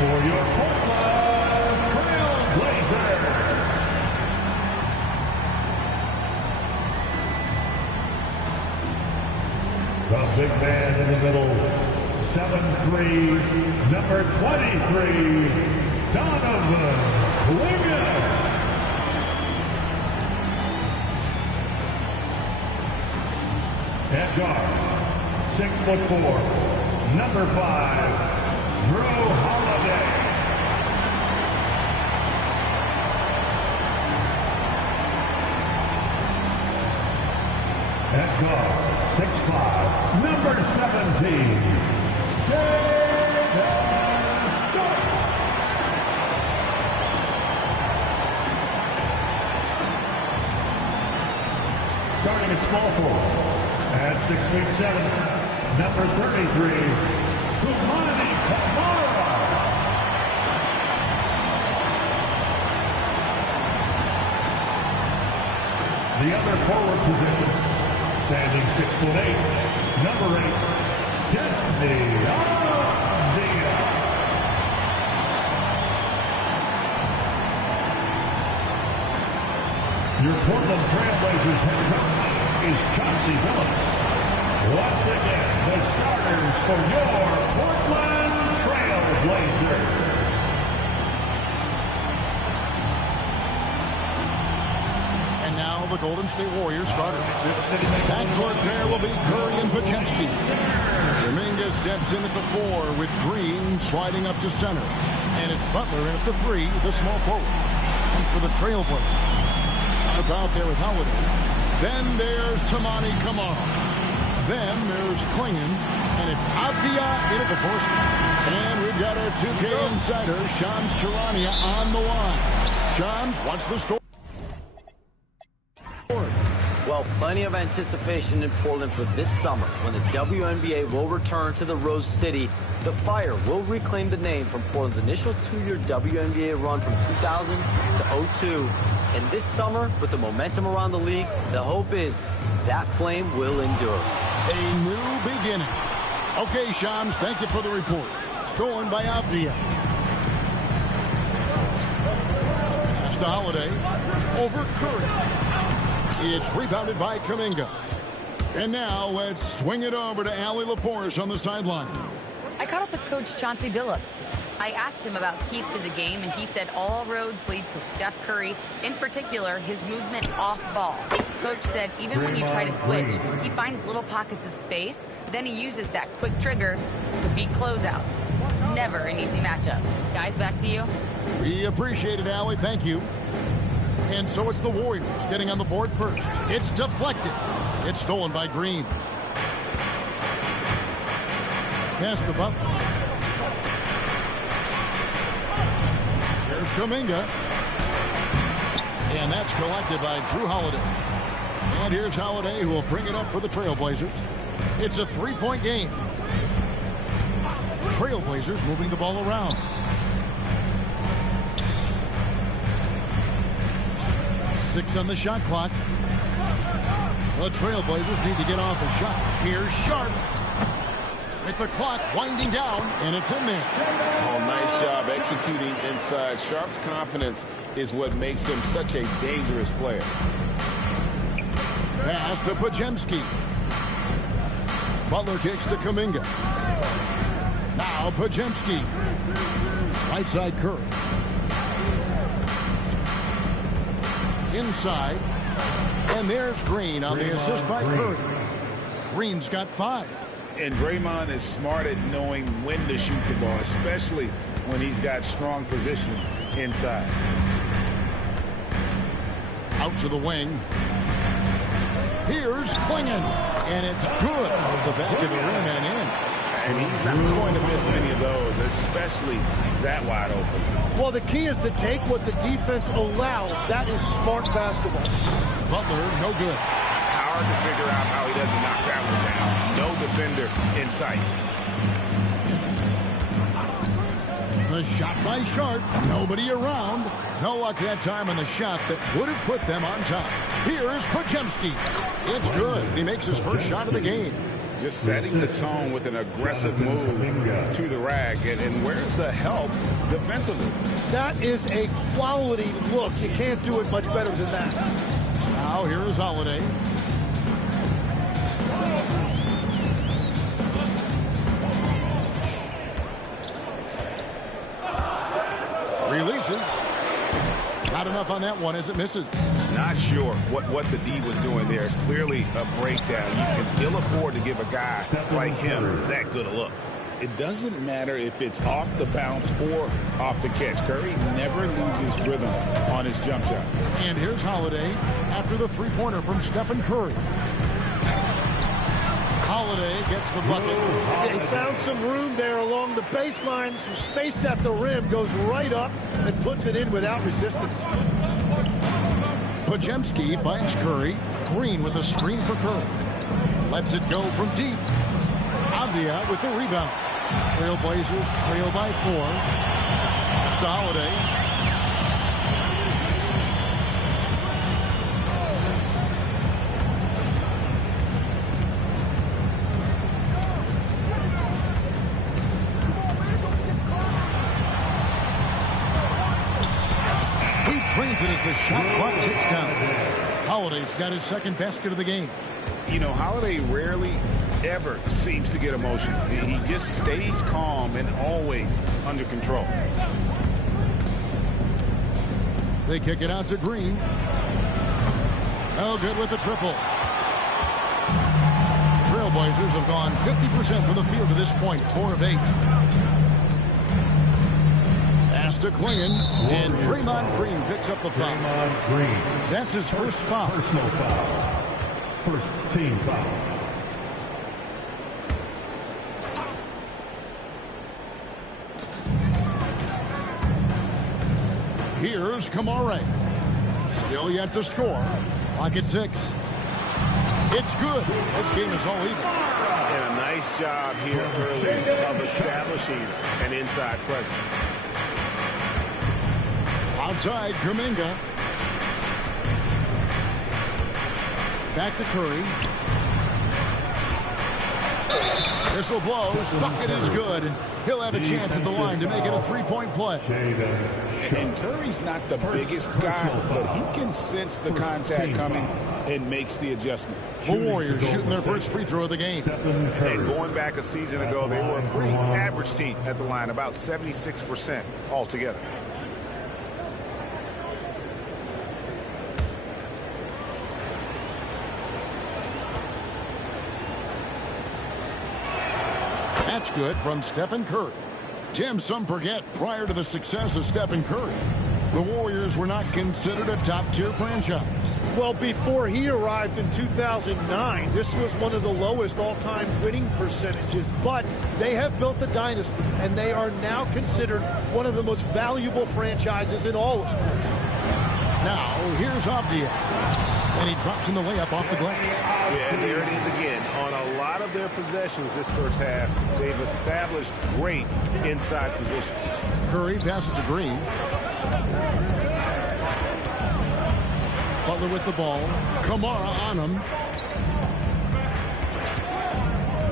for your Portland Trail Blazers. The big man in the middle, 7'3", number 23, Donovan Wiggins. At guard, 6'4", number 5, Drew Holiday. At guard, 6'5", number 17, starting at small forward, at 6'7", number 33, Toumani Camara. The other forward position, standing 6'8", number 8, Kennedy Avdia. Your Portland Trailblazers head coach is Chauncey Billups. Once again, the starters for your Portland Trailblazers. And now the Golden State Warriors starters. Backcourt pair will be Curry and Podziemski. Dominguez steps in at the 4 with Green sliding up to center. And it's Butler in at the 3, the small forward. And for the Trailblazers, Sharp out there with Holiday. Then there's Toumani Camara. Then there's Klingon. And it's Avdia in at the 4 spot. And we've got our 2K insider, Shams Charania, on the line. Shams, what's the story? Well, plenty of anticipation in Portland for this summer when the WNBA will return to the Rose City. The Fire will reclaim the name from Portland's initial 2-year WNBA run from 2000 to 02. And this summer, with the momentum around the league, the hope is that flame will endure. A new beginning. Okay, Shams, thank you for the report. Stolen by Avdia. Pass to Holiday. Over Curry. It's rebounded by Kuminga. And now let's swing it over to Allie LaForce on the sideline. I caught up with Coach Chauncey Billups. I asked him about keys to the game, and he said all roads lead to Steph Curry, in particular, his movement off ball. Coach said even when you try to switch, he finds little pockets of space, then he uses that quick trigger to beat closeouts. It's never an easy matchup. Guys, back to you. We appreciate it, Allie. Thank you. And so it's the Warriors getting on the board first. It's deflected. It's stolen by Green. Pass to Butler. Here's Kuminga. And that's collected by Drew Holiday. And here's Holiday, who will bring it up for the Trailblazers. It's a 3-point game. Trailblazers moving the ball around. 6 on the shot clock. The Trailblazers need to get off a shot. Here's Sharp. With the clock winding down, and it's in there. Oh, nice job executing inside. Sharp's confidence is what makes him such a dangerous player. Pass to Podziemski. Butler kicks to Kuminga. Now Podziemski. Right side Curry. Inside. And there's Green on the assist by Curry. Green's got 5. And Draymond is smart at knowing when to shoot the ball, especially when he's got strong position inside. Out to the wing. Here's Klingon. And it's good off the back of the rim and in. And he's not going to miss many of those, especially that wide open. Well, the key is to take what the defense allows. That is smart basketball. Butler, no good. Hard to figure out how he doesn't knock that one down. No defender in sight. The shot by Sharp. Nobody around. No luck that time on the shot that would have put them on top. Here's Podziemski. It's good. He makes his first shot of the game. just setting the tone with an aggressive move to the rag. And where's the help defensively? That is a quality look. You can't do it much better than that. Now here is Holiday. Releases. Not enough on that one as it misses. Not sure what the D was doing there. Clearly a breakdown. You can ill afford to give a guy like him that good a look. It doesn't matter if it's off the bounce or off the catch. Curry never loses rhythm on his jump shot. And here's Holiday after the three-pointer from Stephen Curry. Holiday gets the bucket. He found some room there along the baseline, some space at the rim, goes right up and puts it in without resistance. Pajemski finds Curry. Green with a screen for Curry. Lets it go from deep. Avdia with the rebound. Trailblazers trail by 4. That's to Holiday. Trains it as the shot clock ticks down. Holiday's got his second basket of the game. You know, Holiday rarely ever seems to get emotional. He just stays calm and always under control. They kick it out to Green. Oh, good with the triple. Trailblazers have gone 50% from the field to this point, 4 of 8. To Klingon, and Draymond Green picks up the foul. Draymond Green. That's his first foul. Personal foul. First team foul. Here's Kamare. Still yet to score. Clock at 6. It's good. This game is all even. And a nice job here early of establishing an inside presence. Outside, Kuminga. Back to Curry. Whistle blows. Bucket is good. And he'll have a chance at the line to make it a three-point play. And Curry's not the biggest guy, but he can sense the contact coming and makes the adjustment. The Warriors shooting their first free throw of the game. And going back a season ago, they were a pretty average team at the line, about 76% altogether. That's good from Stephen Curry. Tim, some forget, prior to the success of Stephen Curry, the Warriors were not considered a top-tier franchise. Well, before he arrived in 2009, this was one of the lowest all-time winning percentages. But they have built a dynasty, and they are now considered one of the most valuable franchises in all of sports. Now, here's Avdia. And he drops in the layup off the glass. Yeah, and there it is again. On a lot of their possessions this first half, they've established great inside position. Curry passes to Green. Butler with the ball. Kamara on him.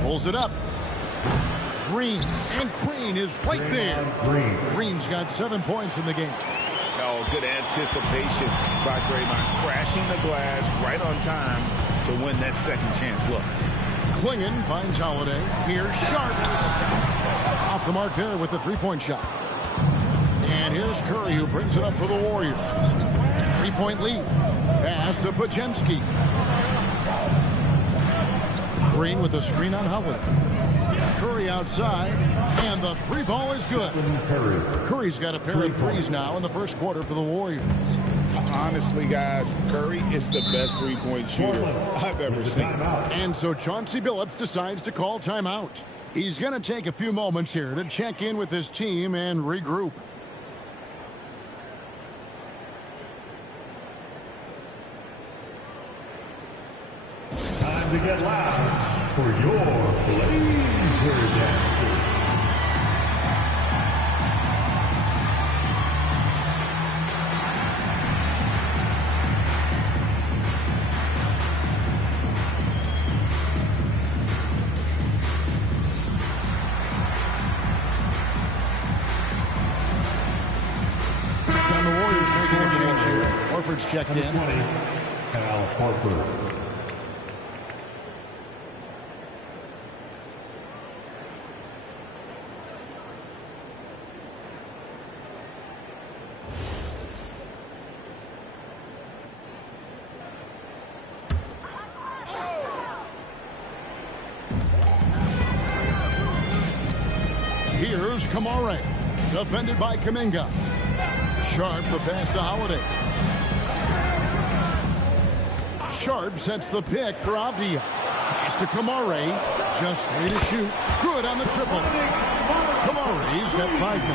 Pulls it up. Green. And Green is right there. Green's got 7 points in the game. Oh, good anticipation by Draymond, crashing the glass right on time to win that second chance look. Klingon finds Holiday. Here's Sharp. Off the mark there with the three-point shot. And here's Curry, who brings it up for the Warriors. 3-point lead. Pass to Pajemski. Green with the screen on Holiday. Curry outside, and the three ball is good. Curry's got a pair of threes now in the first quarter for the Warriors. Honestly, guys, Curry is the best three-point shooter I've ever seen. And so Chauncey Billups decides to call timeout. He's going to take a few moments here to check in with his team and regroup. Time to get loud for your Blazer Dance. Horford's checked in. 20, Al Horford. Here's Kamare, defended by Kuminga. Sharp the pass to Holiday. Sharp sets the pick for Avdia. Pass to Kamare, just 3 to shoot. Good on the triple. Kamare's got 5 now.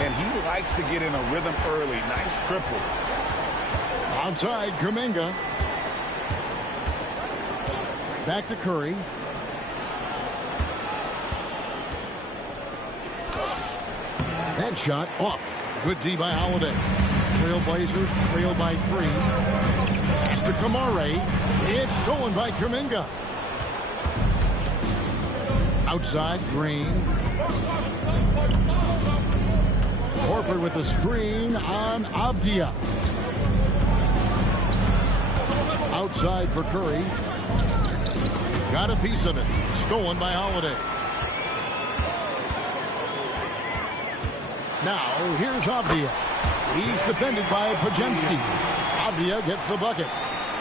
And he likes to get in a rhythm early. Nice triple. Outside, Kuminga. Back to Curry. That shot off. Good D by Holiday. Trailblazers trail by 3. Pass to Kamare. It's stolen by Kuminga. Outside, Green. Horford with the screen on Avdia. Outside for Curry. Got a piece of it. Stolen by Holiday. Now, here's Avdia. He's defended by Pajemski. Avdia gets the bucket.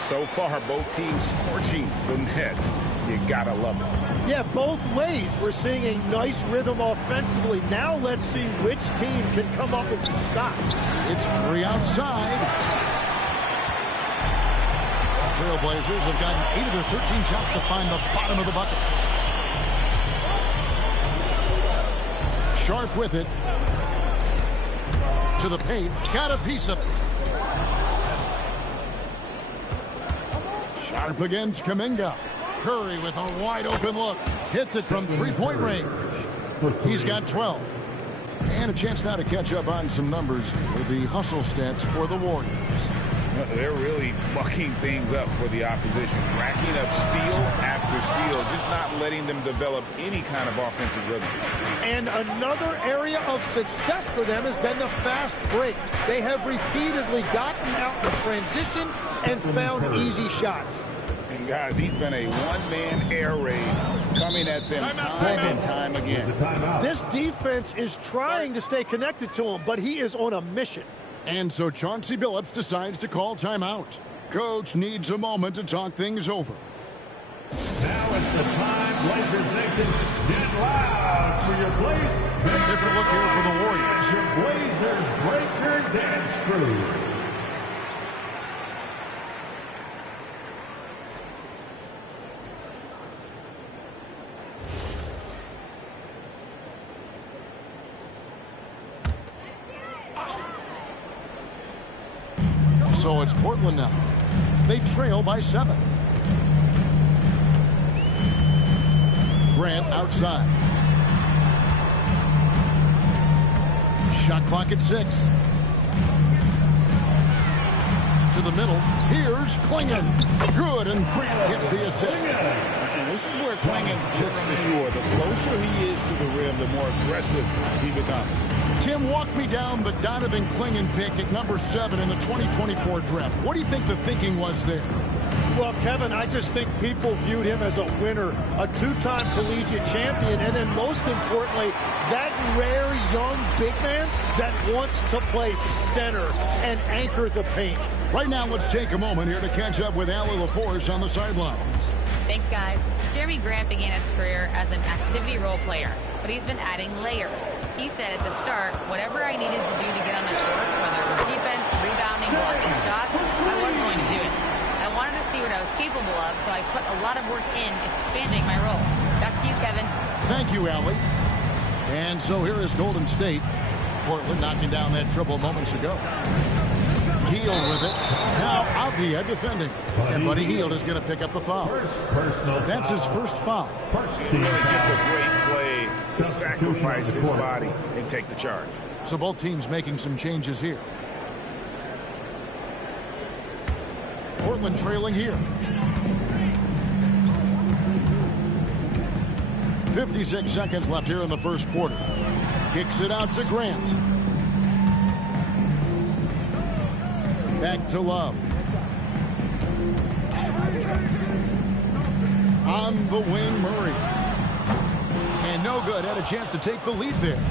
So far, both teams scorching the Nets. You gotta love it. Yeah, both ways. We're seeing a nice rhythm offensively. Now let's see which team can come up with some stops. It's Curry outside. Trailblazers have gotten 8 of their 13 shots to find the bottom of the bucket. Sharp with it. To the paint. Got a piece of it. Sharp against Kuminga. Curry with a wide open look. Hits it from 3-point range. He's got 12. And a chance now to catch up on some numbers with the hustle stats for the Warriors. They're really mucking things up for the opposition. Racking up steal after steal. Just not letting them develop any kind of offensive rhythm. And another area of success for them has been the fast break. They have repeatedly gotten out in transition and found easy shots. And guys, he's been a one-man air raid coming at them time and time again. This defense is trying to stay connected to him, but he is on a mission. And so Chauncey Billups decides to call timeout. Coach needs a moment to talk things over. Now it's the time, Blazers Nation. Get loud for your Blazers. Different look here for the Warriors. Your Blazers Breaker Dance Crew. So it's Portland now. They trail by 7. Grant outside. Shot clock at 6. To the middle. Here's Klingon. Good, and Grant gets the assist. And this is where Klingon looks to score. The closer he is to the rim, the more aggressive he becomes. Tim, walk me down the Donovan Klingon pick at number 7 in the 2024 draft. What do you think the thinking was there? Well, Kevin, I just think people viewed him as a winner, a 2-time collegiate champion, and then most importantly, that rare young big man that wants to play center and anchor the paint. Right now, let's take a moment here to catch up with Allie LaForce on the sidelines. Thanks, guys. Jeremy Grant began his career as an activity role player, but he's been adding layers. He said at the start, whatever I needed to do to get on the court, whether it was defense, rebounding, blocking shots, I was going to do it. I wanted to see what I was capable of, so I put a lot of work in expanding my role. Back to you, Kevin. Thank you, Allie. And so here is Golden State. Portland knocking down that triple moments ago. Hield with it. Now Avdia defending. And Buddy Hield is going to pick up the foul. That's his first foul. Really just a great play to sacrifice his body and take the charge. So both teams making some changes here. Portland trailing here. 56 seconds left here in the first quarter. Kicks it out to Grant. Back to Love. On the wing, Murray. And no good. Had a chance to take the lead there.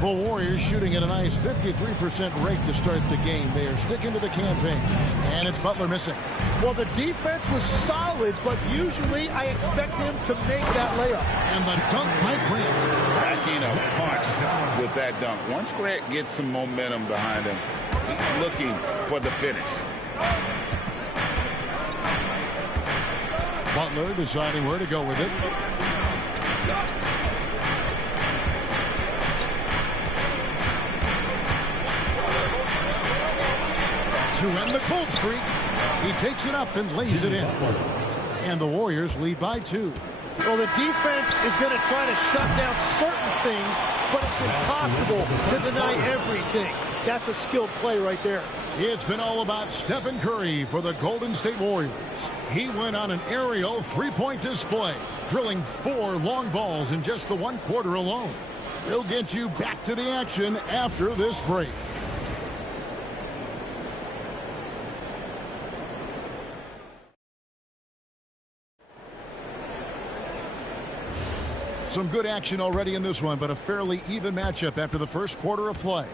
The Warriors shooting at a nice 53% rate to start the game. They are sticking to the campaign. And it's Butler missing. Well, the defense was solid, but usually I expect him to make that layup. And the dunk by Grant. Backing a punch with that dunk. Once Grant gets some momentum behind him, he's looking for the finish. Butler deciding where to go with it. To end the cold streak, he takes it up and lays it in. And the Warriors lead by 2. Well, the defense is going to try to shut down certain things, but it's impossible to deny everything. That's a skilled play right there. It's been all about Stephen Curry for the Golden State Warriors. He went on an aerial three-point display, drilling 4 long balls in just the 1 quarter alone. We'll get you back to the action after this break. Some good action already in this one, but a fairly even matchup after the first quarter of play.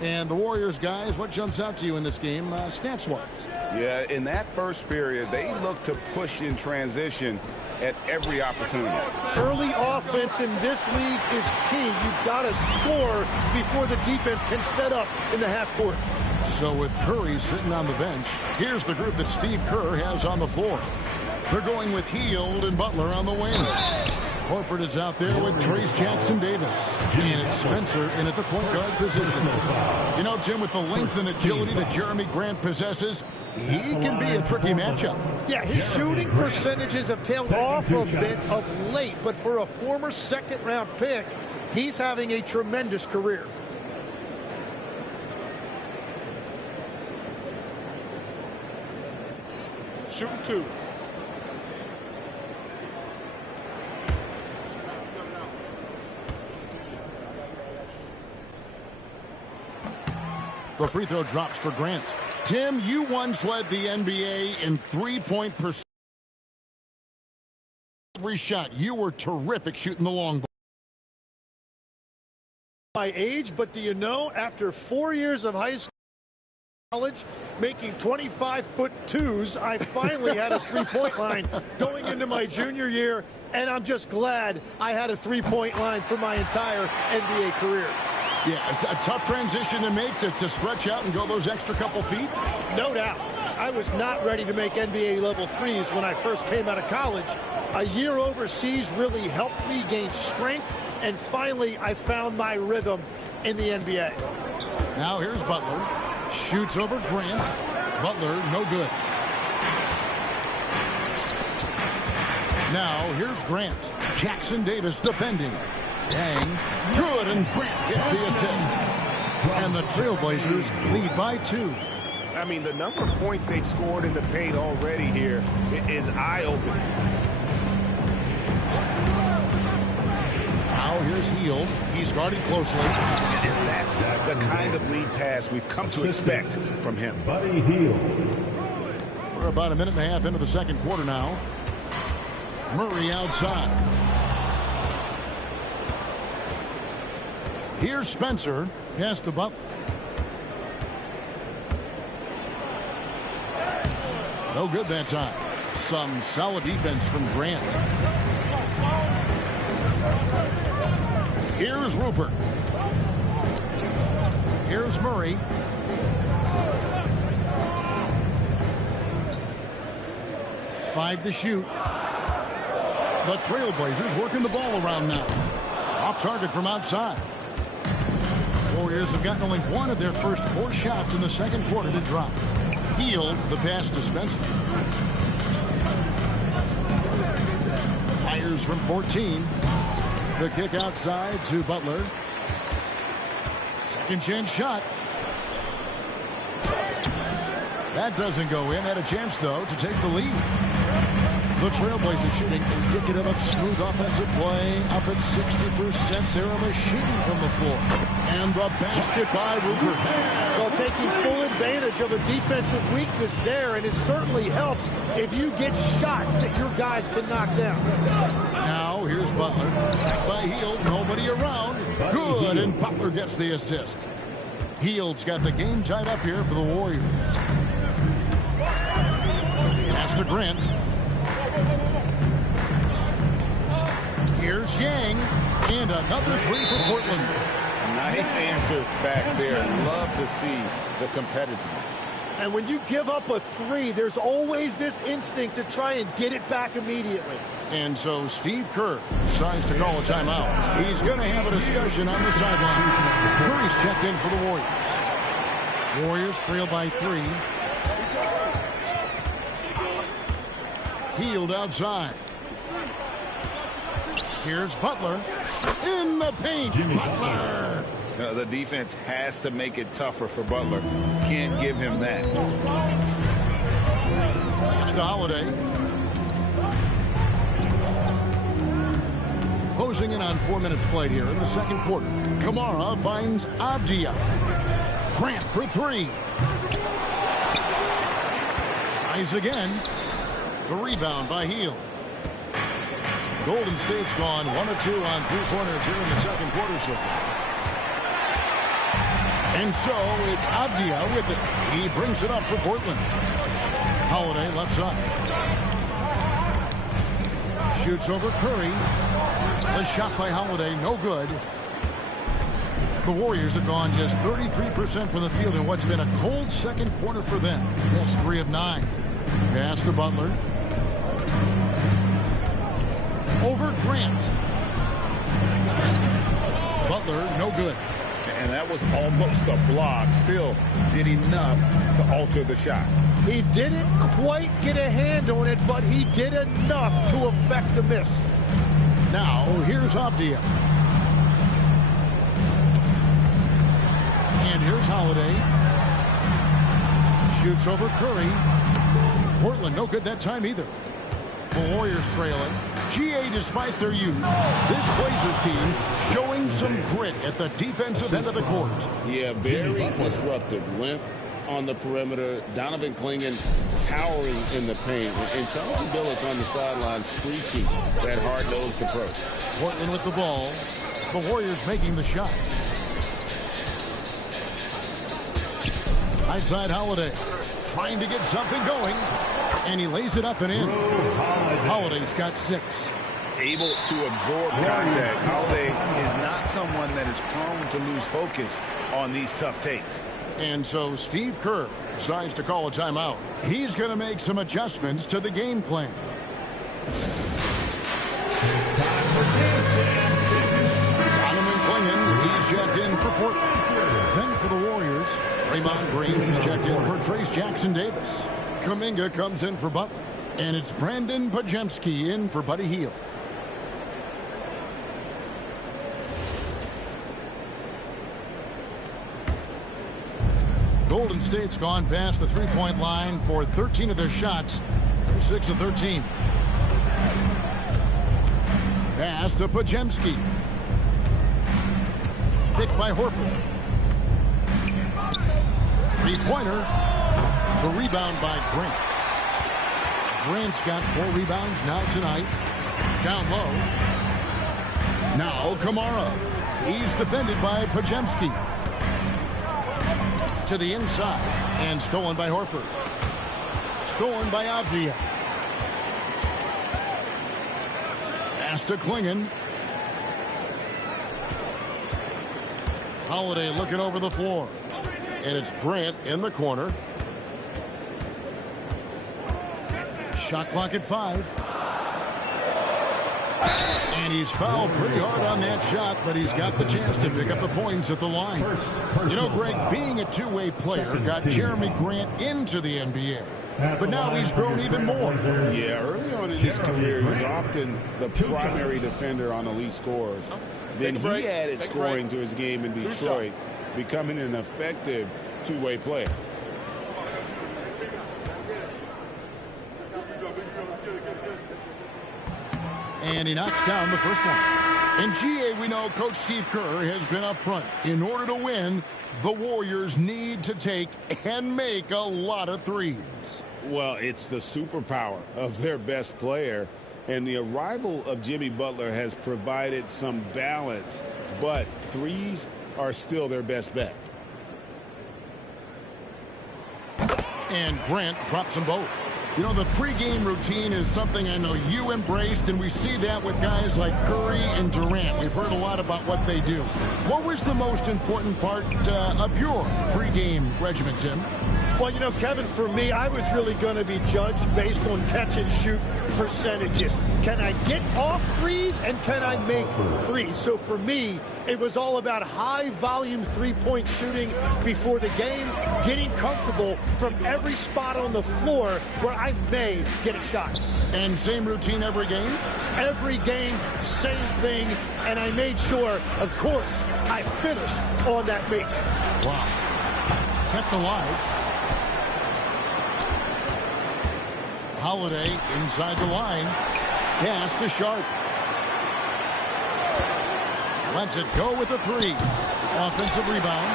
And the Warriors, guys, what jumps out to you in this game, stats-wise? Yeah, in that first period, they look to push in transition at every opportunity. Early offense in this league is key. You've got to score before the defense can set up in the half court. So with Curry sitting on the bench, here's the group that Steve Kerr has on the floor. They're going with Hield and Butler on the wing. Horford is out there with Trace Jackson-Davis. And it's Spencer in at the point guard position. You know, Jim, with the length and agility that Jeremy Grant possesses, he can be a tricky matchup. Yeah, his shooting percentages have tailed off a bit of late, but for a former second-round pick, he's having a tremendous career. Shooting 2. The free throw drops for Grant. Tim, you once led the NBA in three-point percentage. Every shot, you were terrific shooting the long ball. My age, but do you know, after 4 years of high school, college, making 25-foot twos, I finally had a three-point line going into my junior year, and I'm just glad I had a three-point line for my entire NBA career. Yeah, it's a tough transition to make to stretch out and go those extra couple feet. No doubt. I was not ready to make NBA level threes when I first came out of college. A year overseas really helped me gain strength, and finally I found my rhythm in the NBA. Now here's Butler. Shoots over Grant. Butler, no good. Now here's Grant. Jackson-Davis defending. Dang, good, and Grant gets the assist. And the Trailblazers lead by 2. I mean, the number of points they've scored in the paint already here is eye-opening. Now here's Hield. He's guarded closely. And that's the kind of lead pass we've come to expect from him. Buddy Hield. We're about a minute and a half into the second quarter now. Murray outside. Here's Spencer. Pass to Butler. No good that time. Some solid defense from Grant. Here's Rupert. Here's Murray. Five to shoot. The Trailblazers working the ball around now. Off target from outside. Warriors have gotten only one of their first 4 shots in the second quarter to drop. Hield the pass to Spencer. Fires from 14. The kick outside to Butler. Second chance shot. That doesn't go in. Had a chance, though, to take the lead. The Trailblazers shooting indicative of smooth offensive play. Up at 60%. They're a machine from the floor. And the basket by Rupert. Well, taking full advantage of a defensive weakness there, and it certainly helps if you get shots that your guys can knock down. Now, here's Butler. Back by Hield. Nobody around. Good, and Butler gets the assist. Hield's got the game tied up here for the Warriors. Pass to Grant. Here's Yang. And another three for Portland. Nice answer back there. Love to see the competitiveness. And when you give up a three, there's always this instinct to try and get it back immediately. And so Steve Kerr decides to call a timeout. He's going to have a discussion on the sideline. Curry's checked in for the Warriors. Warriors trail by 3. Hield outside. Here's Butler in the paint. Butler. The defense has to make it tougher for Butler. Can't give him that. Pass to Holiday. Closing in on 4 minutes played here in the second quarter. Kamara finds Avdia. Grant for 3. Tries again. The rebound by Hield. Golden State's gone 1 of 2 on 3 corners here in the second quarter so far. And so it's Avdia with it. He brings it up for Portland. Holiday left side. Shoots over Curry. The shot by Holiday, no good. The Warriors have gone just 33% from the field in what's been a cold second quarter for them. That's 3 of 9. Pass to Butler. Over Grant. Butler, no good. And that was almost a block. Still did enough to alter the shot. He didn't quite get a hand on it, but he did enough to affect the miss. Now, here's Avdia. And here's Holiday. Shoots over Curry. Portland, no good that time either. The Warriors trailing. GA despite their youth. This Blazers team showing some grit at the defensive end of the court. Yeah, very disruptive. Length on the perimeter. Donovan Clingan powering in the paint. And Chauncey Billups on the sideline screeching that hard-nosed approach. Portland with the ball. The Warriors making the shot. Outside Holiday. Trying to get something going. And he lays it up and in. Holiday's got 6. Able to absorb contact. Holiday is not someone that is prone to lose focus on these tough takes. And so Steve Kerr decides to call a timeout. He's going to make some adjustments to the game plan. Donovan Clingan, he's checked in for Portland. Then for the Warriors, Draymond Green is checked in for Trace Jackson-Davis. Kuminga comes in for Butler. And it's Brandon Pajemski in for Buddy Hield. Golden State's gone past the three-point line for 13 of their shots. They're 6 of 13. Pass to Pajemski. Picked by Horford. Three-pointer. The rebound by Grant. Grant's got 4 rebounds now tonight. Down low. Now Kamara. He's defended by Pajemski. To the inside. And stolen by Horford. Stolen by Avdia. Pass to Clingan. Holiday looking over the floor. And it's Grant in the corner. Shot clock at 5. And he's fouled pretty hard on that shot, but he's got the chance to pick up the points at the line. You know, Greg, being a two-way player got Jeremy Grant into the NBA. But now he's grown even more. Yeah, early on in his career, he was often the primary defender on elite scorers. Then he added scoring to his game in Detroit, becoming an effective two-way player. And he knocks down the first one. In GA, we know Coach Steve Kerr has been up front. In order to win, the Warriors need to take and make a lot of threes. Well, it's the superpower of their best player, and the arrival of Jimmy Butler has provided some balance, but threes are still their best bet. And Grant drops them both. You know, the pregame routine is something I know you embraced, and we see that with guys like Curry and Durant. We've heard a lot about what they do. What was the most important part of your pregame regimen, Tim? Well, you know, Kevin, for me, I was really going to be judged based on catch-and-shoot percentages. Can I get off threes, and can I make threes? So for me, it was all about high-volume three-point shooting before the game, getting comfortable from every spot on the floor where I may get a shot. And same routine every game? Every game, same thing, and I made sure, of course, I finished on that make. Wow. Kept alive. Holiday inside the line. Pass to Sharp. Lets it go with a three. Offensive rebound.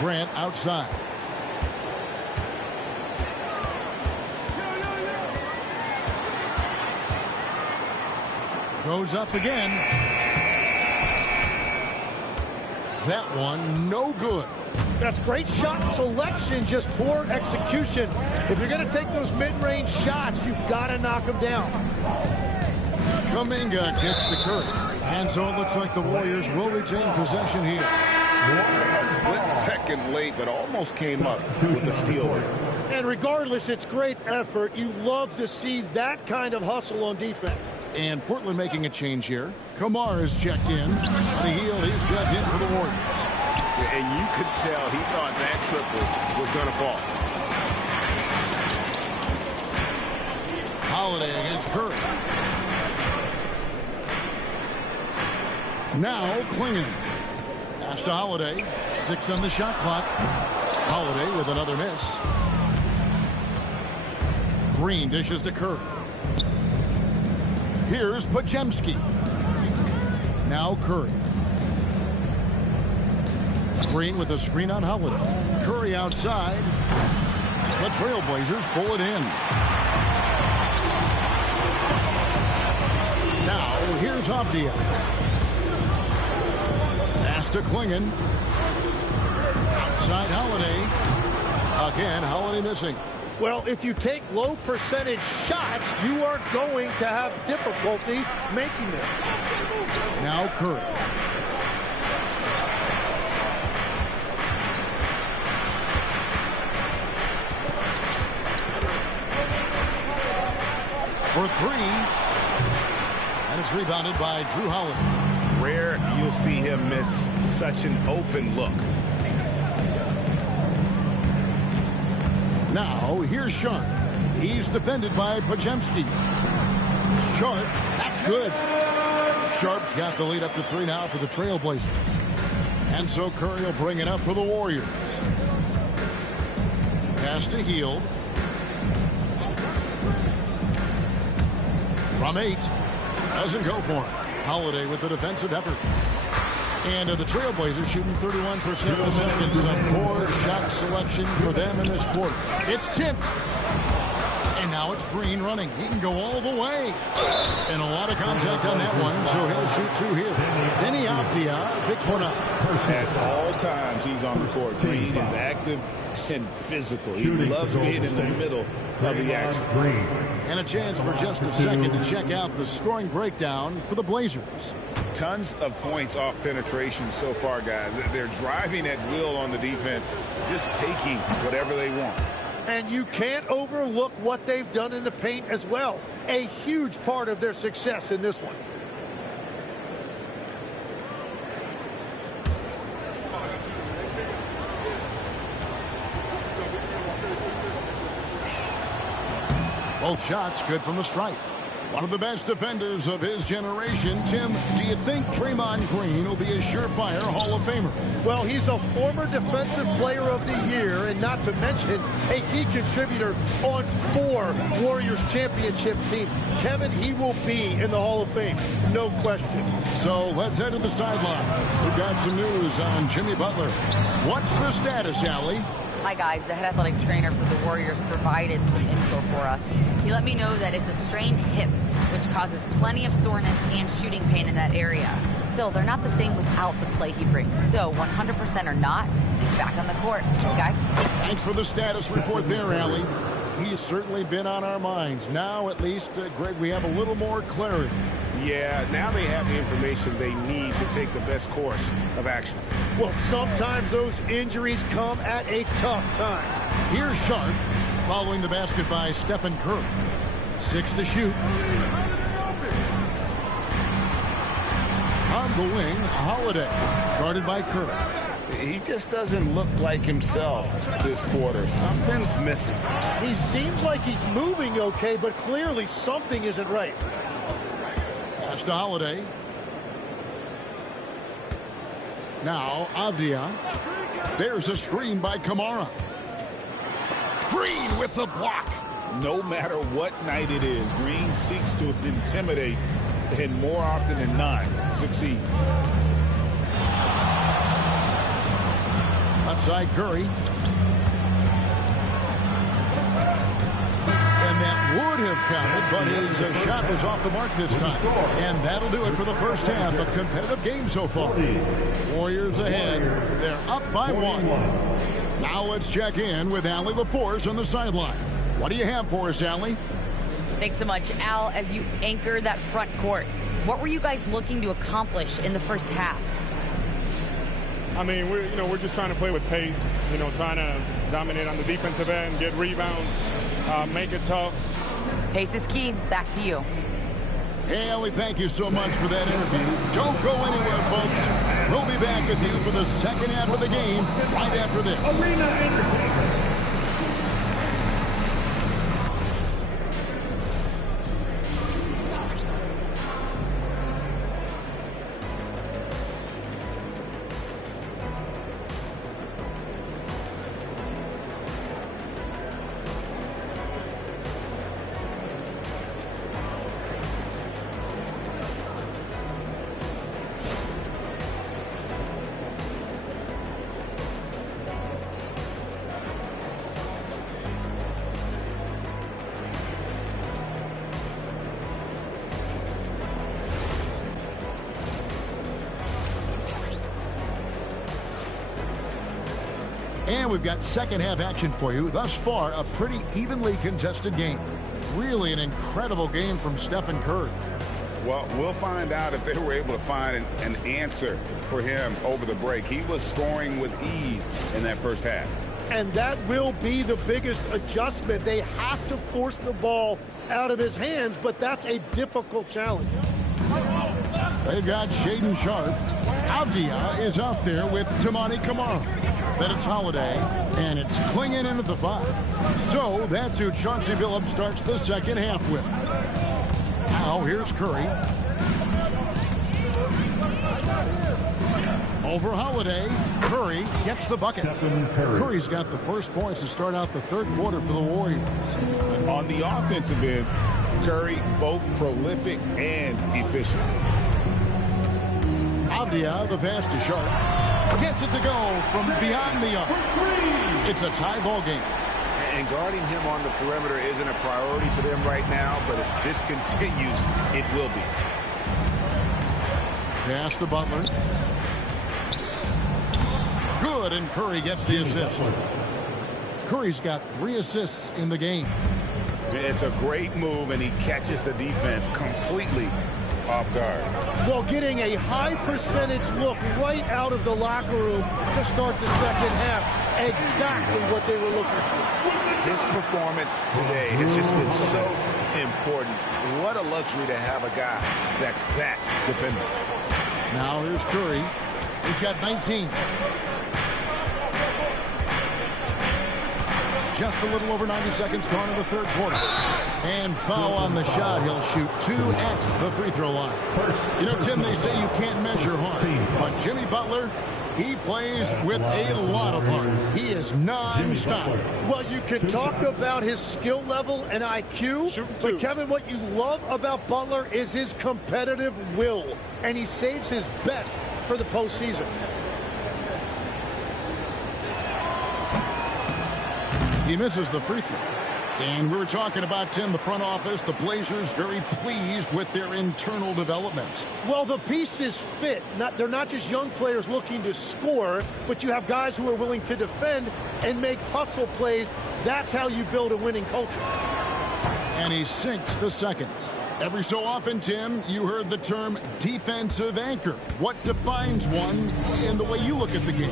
Grant outside. Goes up again. That one no good. That's great shot selection, just poor execution. If you're going to take those mid-range shots, you've got to knock them down. Kuminga gets the Curry. And so it looks like the Warriors will retain possession here. A split second late, but almost came up with a steal. And regardless, it's great effort. You love to see that kind of hustle on defense. And Portland making a change here. Kamar is checked in. On the heel, he's checked in for the Warriors. And you could tell he thought that triple was going to fall. Holiday against Curry. Now Klingon. Pass to Holiday. 6 on the shot clock. Holiday with another miss. Green dishes to Curry. Here's Podziemski. Now Curry. Green with a screen on Holiday. Curry outside. The Trailblazers pull it in. Now here's Avdia. Pass to Klingon. Outside Holiday. Again, Holiday missing. Well, if you take low percentage shots, you are going to have difficulty making them. Now Curry. For three. And it's rebounded by Drew Holiday. Rare you'll see him miss such an open look. Now, here's Sharp. He's defended by Podziemski. Sharp, that's good. Sharp's got the lead up to 3 now for the Trailblazers. And so Curry will bring it up for the Warriors. Pass to Hield. From 8. Doesn't go for him. Holiday with the defensive effort. And the Trailblazers shooting 31% of the second. Some poor shot selection for them in this quarter. It's tipped. And now it's Green running. He can go all the way. And a lot of contact on that one, so he'll shoot 2 here. Denny Avdia picks one up. At all times, he's on the court. Green is active and physical. He loves being in the middle of the action. And a chance for just a second to check out the scoring breakdown for the Blazers. Tons of points off penetration so far, guys. They're driving at will on the defense, just taking whatever they want. And you can't overlook what they've done in the paint as well. A huge part of their success in this one. Both shots good from the stripe. One of the best defenders of his generation. Tim, do you think Draymond Green will be a surefire Hall of Famer? Well, he's a former Defensive Player of the Year, and not to mention a key contributor on 4 Warriors championship teams. Kevin, he will be in the Hall of Fame, no question. So let's head to the sideline. We've got some news on Jimmy Butler. What's the status, Allie? Hi, guys. The head athletic trainer for the Warriors provided some info for us. He let me know that it's a strained hip, which causes plenty of soreness and shooting pain in that area. Still, they're not the same without the play he brings. So 100% or not, he's back on the court. Guys? Thanks for the status report there, Allie. He's certainly been on our minds. Now, at least, Greg, we have a little more clarity. Yeah, now they have the information they need to take the best course of action. Well, sometimes those injuries come at a tough time. Here's Sharp, following the basket by Stephen Curry. 6 to shoot. On the wing, Holiday, guarded by Curry. He just doesn't look like himself this quarter. Something's missing. He seems like he's moving okay, but clearly something isn't right. Pass to Holiday. Now, Avdia. There's a screen by Kamara. Green with the block. No matter what night it is, Green seeks to intimidate and more often than not succeed. Outside Curry. And that would have counted, but his shot was off the mark this time. And that'll do it for the first half. A competitive game so far. Warriors ahead. They're up by 1. Now let's check in with Allie LaForce on the sideline. What do you have for us, Allie? Thanks so much, Al. As you anchor that front court, what were you guys looking to accomplish in the first half? I mean, we're just trying to play with pace, trying to dominate on the defensive end, get rebounds, make it tough. Pace is key. Back to you. Hey, Allie, thank you so much for that interview. Don't go anywhere, folks. We'll be back with you for the second half of the game right after this. Arena Entertainment. And we've got second half action for you. Thus far, a pretty evenly contested game. Really an incredible game from Stephen Curry. Well, we'll find out if they were able to find an answer for him over the break. He was scoring with ease in that first half. And that will be the biggest adjustment. They have to force the ball out of his hands, but that's a difficult challenge. They've got Shaedon Sharp. Avdia is out there with Tamani Kamara. Then it's Holiday, and it's Klingon in at the 5. So that's who Chauncey Billups starts the second half with. Now here's Curry. Over Holiday. Curry gets the bucket. Curry's got the first points to start out the third quarter for the Warriors. On the offensive end, Curry both prolific and efficient. Avdia, the pass to Sharp. Gets it to go from beyond the arc. It's a tie ball game. And guarding him on the perimeter isn't a priority for them right now, but if this continues, it will be. Pass to Butler. Good, and Curry gets the assist. Curry's got 3 assists in the game. It's a great move, and he catches the defense completely off guard. Well, getting a high percentage look right out of the locker room to start the second half. Exactly what they were looking for. His performance today has just been so important. What a luxury to have a guy that's that dependable. Now here's Curry. He's got 19. just a little over 90 seconds gone in the third quarter. And foul on the shot. He'll shoot 2 at the free throw line. You know, Tim, they say you can't measure heart, but Jimmy Butler, he plays with a lot of heart. He is non-stop. Well, you can talk about his skill level and IQ, but Kevin, what you love about Butler is his competitive will, and he saves his best for the postseason. He misses the free throw. And we were talking about, Tim, the front office, the Blazers very pleased with their internal development. Well, the pieces fit. They're not just young players looking to score, but you have guys who are willing to defend and make hustle plays. That's how you build a winning culture. And he sinks the second. Every so often, Tim, you heard the term defensive anchor. What defines one in the way you look at the game?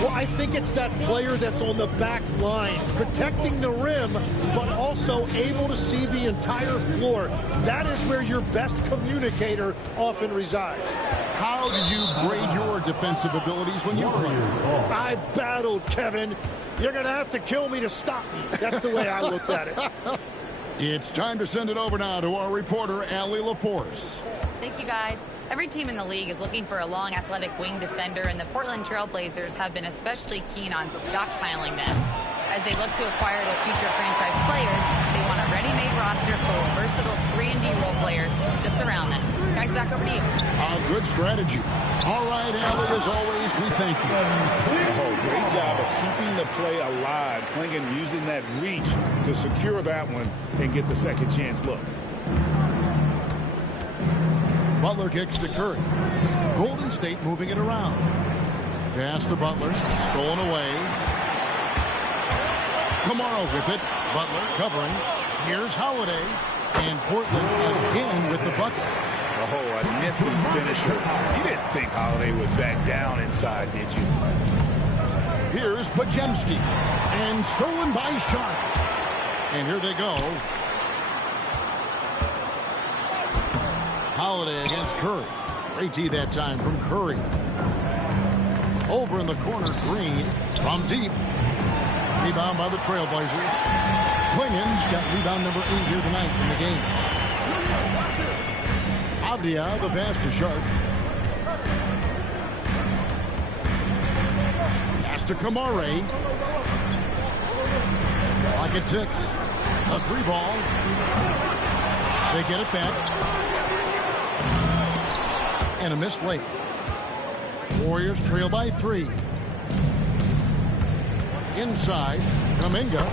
Well, I think it's that player that's on the back line, protecting the rim, but also able to see the entire floor. That is where your best communicator often resides. How did you grade your defensive abilities when you played? I battled, Kevin. You're going to have to kill me to stop me. That's the way I looked at it. It's time to send it over now to our reporter, Allie LaForce. Thank you, guys. Every team in the league is looking for a long, athletic wing defender, and the Portland Trail Blazers have been especially keen on stockpiling them. As they look to acquire their future franchise players, they want a ready-made roster full of versatile 3-and-D role players to surround them. Guys, back over to you. Good strategy. All right, Allie, as always, we thank you. Oh, great job of keeping the play alive. Klingon using that reach to secure that one and get the second chance look. Butler kicks to Curry. Golden State moving it around. Pass to Butler. Stolen away. Kamara with it. Butler covering. Here's Holiday. And Portland again with the bucket. Oh, a nifty finisher. You didn't think Holiday would back down inside, did you? Here's Pajemski. And stolen by Sharp. And here they go. Holiday against Curry. Great tee that time from Curry. Over in the corner, Green from deep. Rebound by the Trailblazers. Klingon's got rebound number 8 here tonight in the game. Avdia, the pass to Sharp. Pass to Kamare. Clock at 6. A 3 ball. They get it back. And a missed late. Warriors trail by 3. Inside, Kuminga.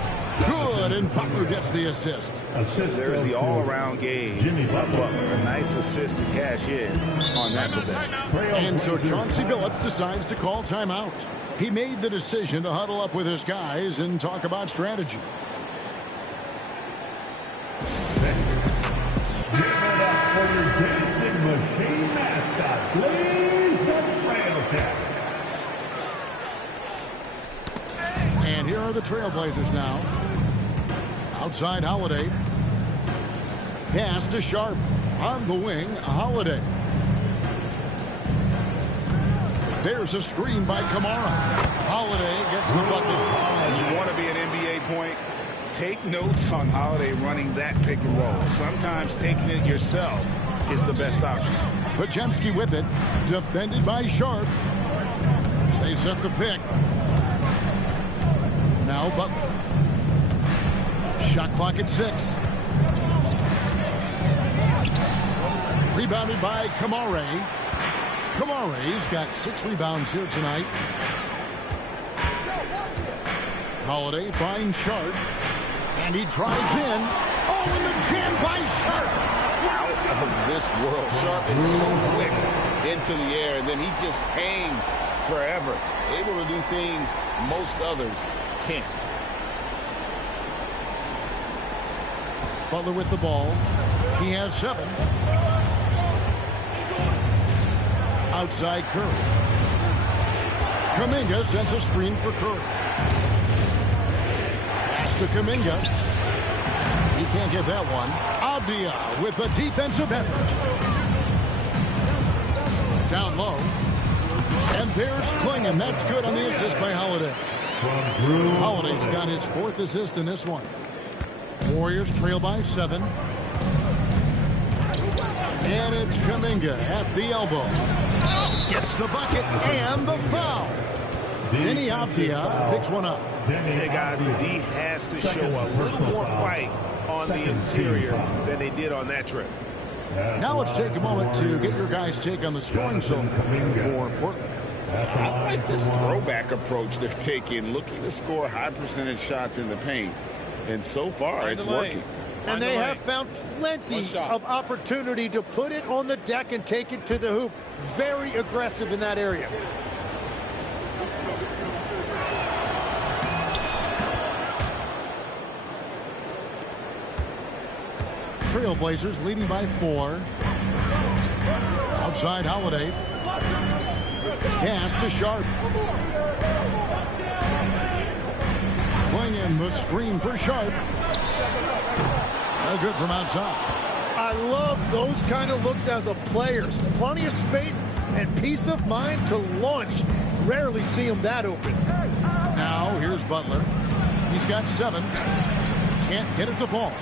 Good, and Butler gets the assist. There's the all-around game. Jimmy Butler, a nice assist to cash in on that possession. And so Chauncey Billups decides to call timeout. He made the decision to huddle up with his guys and talk about strategy. Machine mascot, Blaze the Trailcat. And here are the Trailblazers now. Outside Holiday. Pass to Sharp. On the wing, Holiday. There's a screen by Kamara. Holiday gets the bucket. You want to be an NBA point? Take notes on Holiday running that pick and roll. Sometimes taking it yourself is the best option. Pajemski with it. Defended by Sharp. They set the pick. Now Butler. Shot clock at 6. Rebounded by Kamare. Kamare's got 6 rebounds here tonight. Holiday finds Sharp. And he drives in. Oh, and the jam by Sharp. Out of this world. Sharp is so quick into the air, and then he just hangs forever. Able to do things most others can't. Butler with the ball. He has 7. Outside Curry. Kuminga sends a screen for Curry. Pass to Kuminga. He can't get that one. Avdia with a defensive effort. Down low. And there's Klingon. That's good on the assist by Holiday. Holiday's got his 4th assist in this one. Warriors trail by 7. And it's Kuminga at the elbow. Gets the bucket and the foul. Denny Avdia picks one up. Hey, guys, the D has to show a little more fight on the interior than they did on that trip. Now let's take a moment to get your guys' take on the scoring so far for Portland. I like this throwback approach they're taking, looking to score high percentage shots in the paint. And so far, it's working. And they have found plenty of opportunity to put it on the deck and take it to the hoop. Very aggressive in that area. Trailblazers leading by 4. Outside Holiday. Pass to Sharp. Playing the screen for Sharp. No good from outside. I love those kind of looks as a player. Plenty of space and peace of mind to launch. Rarely see him that open. Now here's Butler. He's got 7. Can't get it to fall.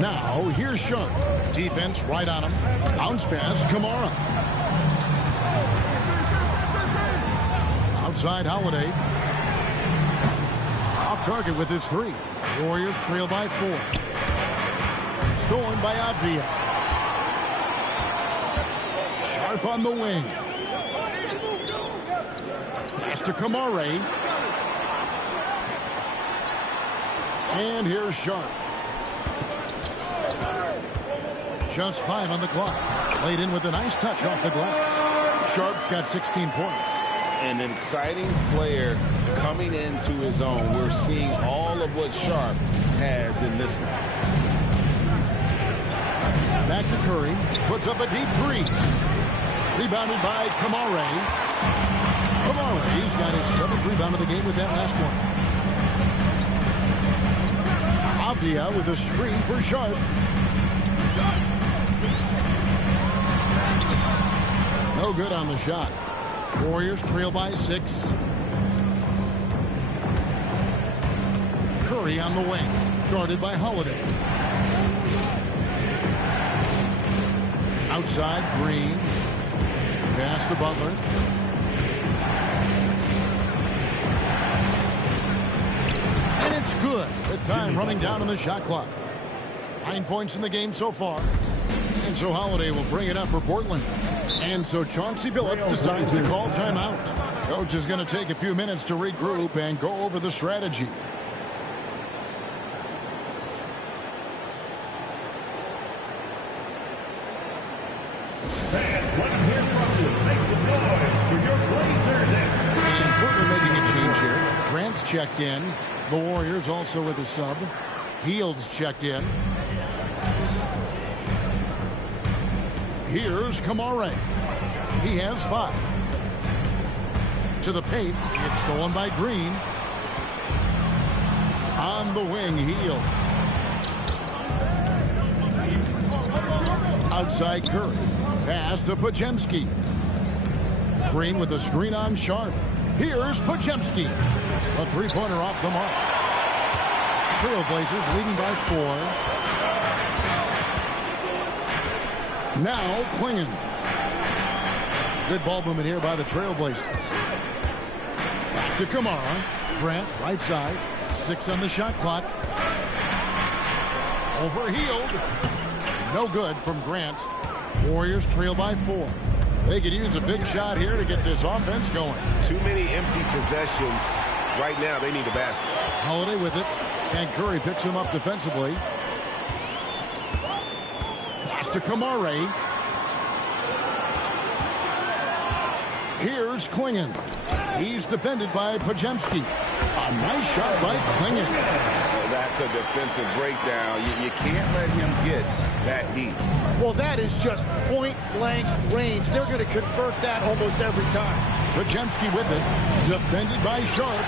Now here's Sharp. Defense right on him. Bounce pass, Kamara. Outside Holiday. Off target with his 3. Warriors trail by 4. Stolen by Avdia. Sharp on the wing. Pass to Kamara. And here's Sharp. Just 5 on the clock. Played in with a nice touch off the glass. Sharp's got 16 points. And an exciting player coming into his own. We're seeing all of what Sharp has in this one. Back to Curry. Puts up a deep 3. Rebounded by Kamara. Kamara's got his 7th rebound of the game with that last one. Avdia with a screen for Sharp. No good on the shot. Warriors trail by 6. Curry on the wing. Guarded by Holiday. Outside, Green. Pass to Butler. And it's good. With time running down on the shot clock. 9 points in the game so far. And so Holiday will bring it up for Portland. And so Chauncey Billups decides to call timeout. Coach is going to take a few minutes to regroup and go over the strategy. And Portland making a change here. Grant's checked in. The Warriors also with a sub. Heald's checked in. Here's Kamara. He has 5. To the paint. It's stolen by Green. On the wing, Hield. Outside Curry. Pass to Podziemski. Green with a screen on Sharp. Here's Podziemski. A 3-pointer off the mark. Trailblazers leading by 4. Now Klingon. Good ball movement here by the Trailblazers. Back to Kamara. Grant, right side. 6 on the shot clock. Over Hield. No good from Grant. Warriors trail by 4. They could use a big shot here to get this offense going. Too many empty possessions. Right now, they need a basket. Holiday with it. And Curry picks him up defensively. Pass to Kamara. Here's Klingon. He's defended by Podziemski. A nice shot by Klingon. Oh, that's a defensive breakdown. You can't let him get that deep. Well, that is just point-blank range. They're going to convert that almost every time. Podziemski with it. Defended by Sharp.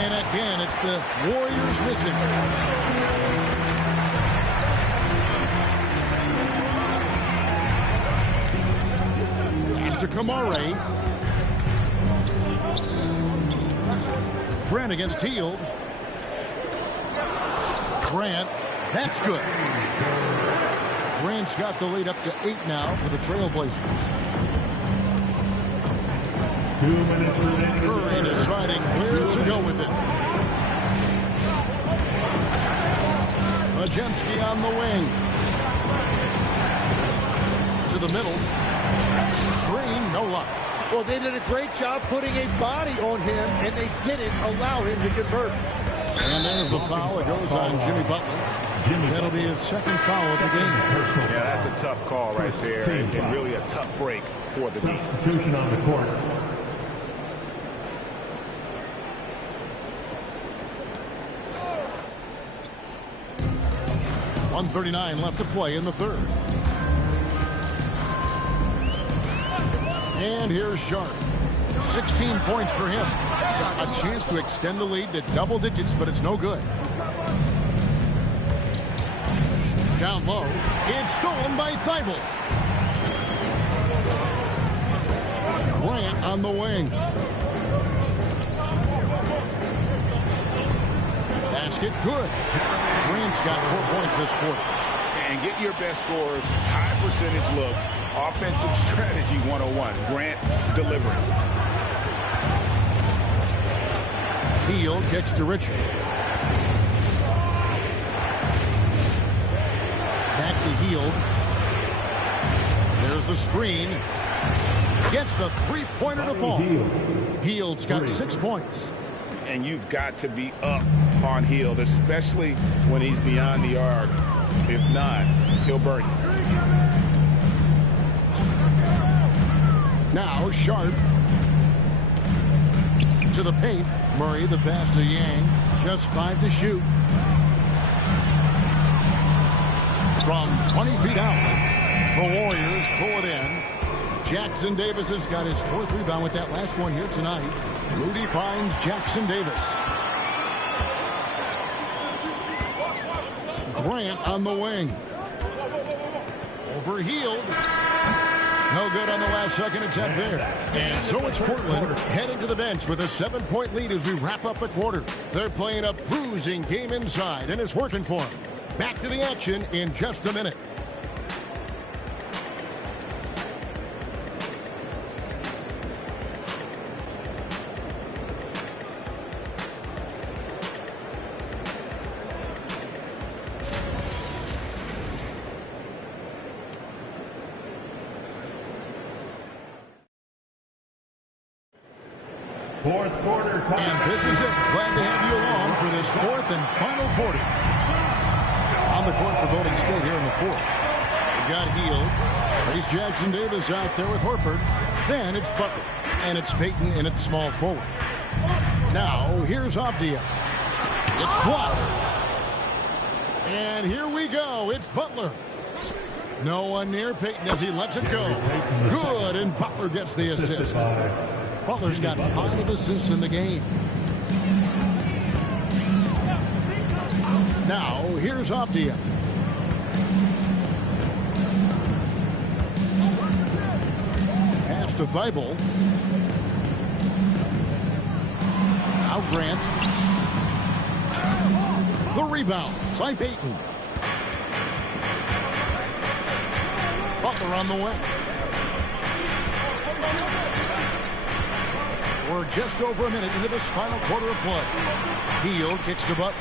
And again, it's the Warriors missing. To to Kamare. Grant against Hield. Grant, that's good. Grant's got the lead up to 8 now for the Trailblazers. 2 minutes remaining. Curry deciding where to go with it. Majemski on the wing. To the middle. Green, no luck. Well, they did a great job putting a body on him, and they didn't allow him to convert. And there's a foul. It goes on Jimmy Butler. That'll be his second foul of the game. Yeah, that's a tough call right there, and really a tough break for the team. Substitution on the court. .139 left to play in the third. And here's Sharp. 16 points for him. A chance to extend the lead to double digits, but it's no good. Down low. It's stolen by Thibault. Grant on the wing. Basket good. Grant's got 4 points this quarter. And get your best scores, high percentage looks, offensive strategy 101. Grant delivering. Hield kicks to Richard. Back to Hield. There's the screen. Gets the three-pointer to fall. Hield's got 6 points. And you've got to be up on Hield, especially when he's beyond the arc. If not, he'll burn you. Now Sharp. To the paint. Murray, the pass to Yang. Just 5 to shoot. From 20 feet out, the Warriors pull it in. Jackson Davis has got his 4th rebound with that last one here tonight. Moody finds Jackson Davis. Grant on the wing. Over Hield. No good on the last second attempt there. And so it's Portland heading to the bench with a 7-point lead as we wrap up the quarter. They're playing a bruising game inside, and it's working for them. Back to the action in just a minute. Fourth quarter time. And this is it. Glad to have you along for this 4th and final quarter. On the court for Golden State here in the 4th. We've got Hield. There's Jackson Davis out there with Horford. Then it's Butler. And it's Payton in at small forward. Now, here's Avdia. It's blocked. And here we go. It's Butler. No one near Payton as he lets it go. Good, and Butler gets the assist. Butler's got 5 assists in the game. Now, here's Avdia. Pass to Thibault. Now Grant. The rebound by Payton. Butler on the wing. We're just over a minute into this final quarter of play. Hield kicks to Butler.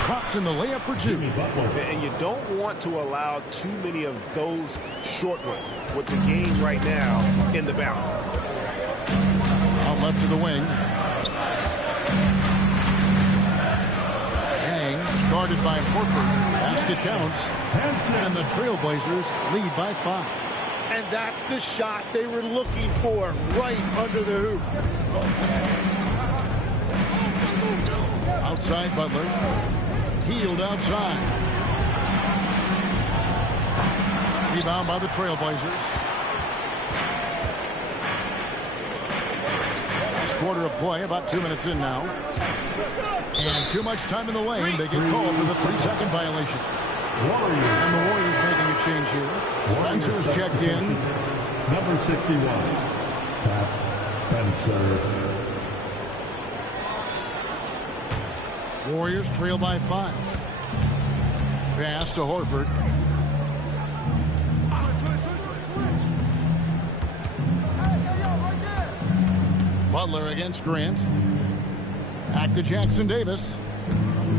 Crops in the layup for 2. And you don't want to allow too many of those short ones with the game right now in the balance. Out left to the wing. Yang guarded by Horford. Basket counts. And the Trailblazers lead by 5. And that's the shot they were looking for, right under the hoop. Outside Butler. Hield outside. Rebound by the Trailblazers. Last quarter of play, about 2 minutes in now. And too much time in the lane. They get called for the 3-second violation. Warriors. And the Warriors making a change here. Spencer's checked in. Number 61, Pat Spencer. Warriors trail by 5. Pass to Horford. Butler against Grant. Back to Jackson Davis.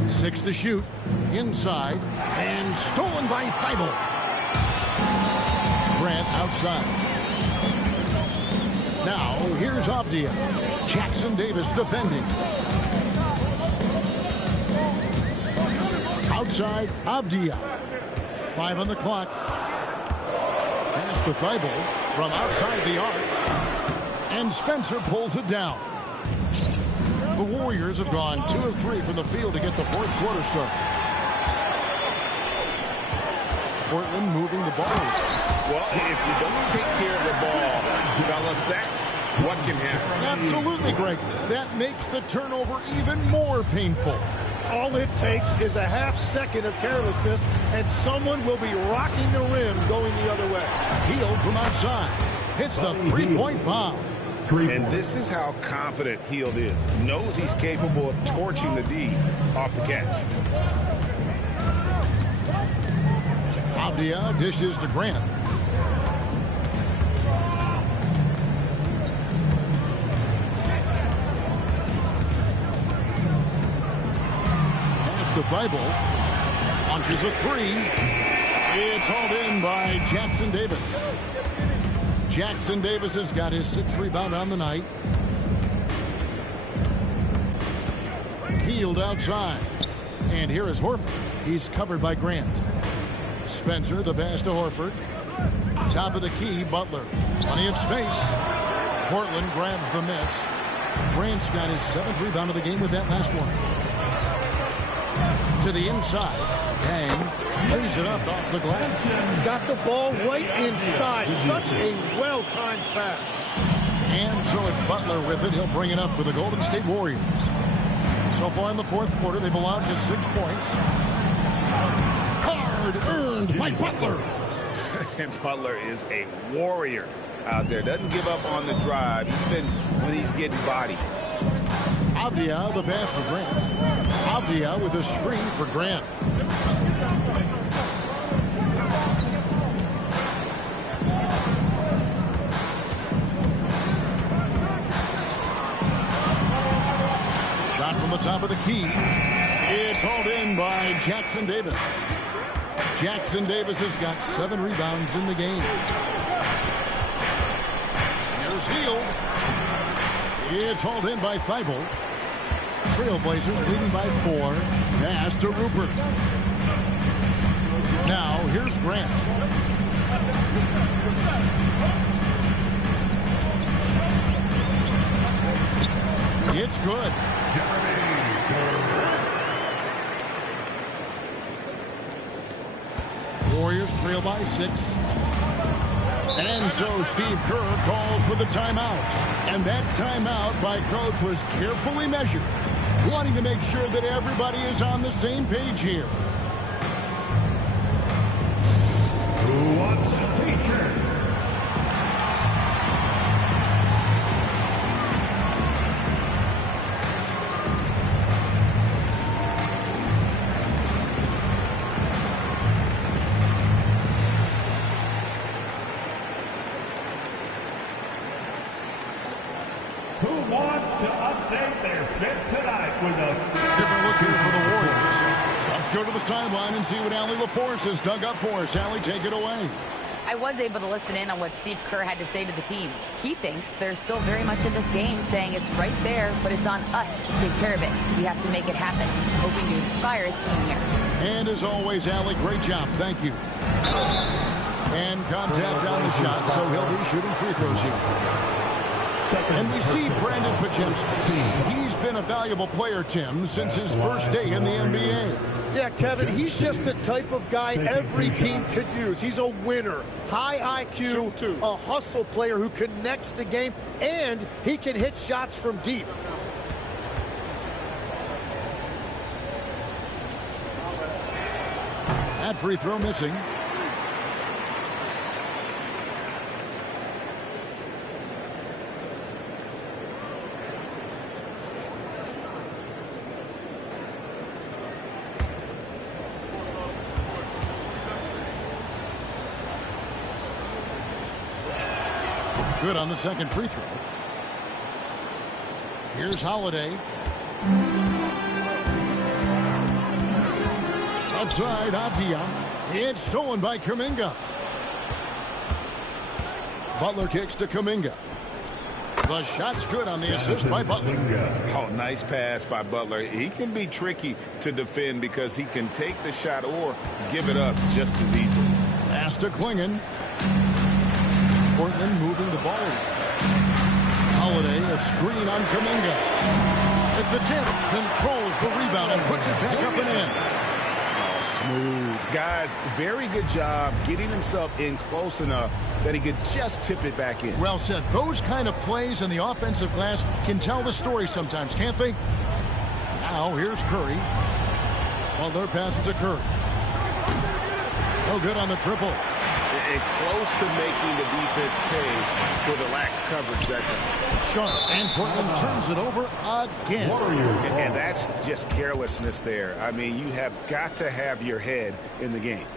6 to shoot. Inside. And stolen by Thibault. Grant outside. Now, here's Avdia. Jackson Davis defending. Outside, Avdia. 5 on the clock. Pass to Thibault from outside the arc. And Spencer pulls it down. The Warriors have gone 2 of 3 from the field to get the fourth quarter started. Portland moving the ball. Well, if you don't take care of the ball, fellas, that's what can happen. Absolutely, Greg. That makes the turnover even more painful. All it takes is a half second of carelessness, and someone will be rocking the rim going the other way. Hield from outside. Hits the three-point bomb. And this is how confident Hield is. Knows he's capable of torching the D off the catch. Avdia dishes to Grant. Pass to Thibault. Punches a 3. It's hauled in by Jackson Davis. Jackson Davis has got his 6th rebound on the night. Hield outside. And here is Horford. He's covered by Grant. Spencer, the pass to Horford. Top of the key, Butler. Plenty of space. Portland grabs the miss. Grant's got his 7th rebound of the game with that last one. To the inside. Bang. Lays it up off the glass. Got the ball right inside. Such a well-timed pass. And so it's Butler with it. He'll bring it up for the Golden State Warriors. So far in the fourth quarter, they've allowed just 6 points. Hard earned by Butler. And Butler is a warrior out there. Doesn't give up on the drive, even when he's getting bodied. Avdia, the pass for Grant. Avdia with a screen for Grant. Shot from the top of the key. It's hauled in by Jackson Davis. Jackson Davis has got 7 rebounds in the game. Here's Hield. It's hauled in by Thibault. Trailblazers leading by 4. Pass to Rupert. Now here's Grant. It's good. Warriors trail by 6. And so Steve Kerr calls for the timeout. And that timeout by Coach was carefully measured, wanting to make sure that everybody is on the same page here. Who wants a teacher? Who wants to update their fit tonight with a Different look here for the Warriors. Let's go to the sideline and see what Allie LaForce has dug up for us. Allie, take it away. I was able to listen in on what Steve Kerr had to say to the team. He thinks they're still very much in this game, saying it's right there, but it's on us to take care of it. We have to make it happen, hoping to inspire his team here. And as always, Allie, great job. Thank you. And contact on the shot, so he'll be shooting free throws here. And we see Brandon Pajemski. He's been a valuable player, Tim, since his first day in the NBA. Yeah, Kevin, he's just the type of guy every team could use. He's a winner, high IQ, a hustle player who connects the game, and he can hit shots from deep. That free throw missing. Good on the second free throw. Here's Holiday. Outside Avdia. It's stolen by Kuminga. Butler kicks to Kuminga. The shot's good on the assist by Butler. Oh, nice pass by Butler. He can be tricky to defend because he can take the shot or give it up just as easily. Pass to Klingon. Portland moving the ball. Holiday, a screen on Kuminga. At the tip, controls the rebound and puts it back up and in. Smooth. Guys, very good job getting himself in close enough that he could just tip it back in. Well said. Those kind of plays in the offensive glass can tell the story sometimes, can't they? Now, here's Curry. Butler passes to Curry. No good on the triple. And close to making the defense pay for the lax coverage that time. Sharp, and Portland turns it over again. And that's just carelessness there. I mean, you have got to have your head in the game.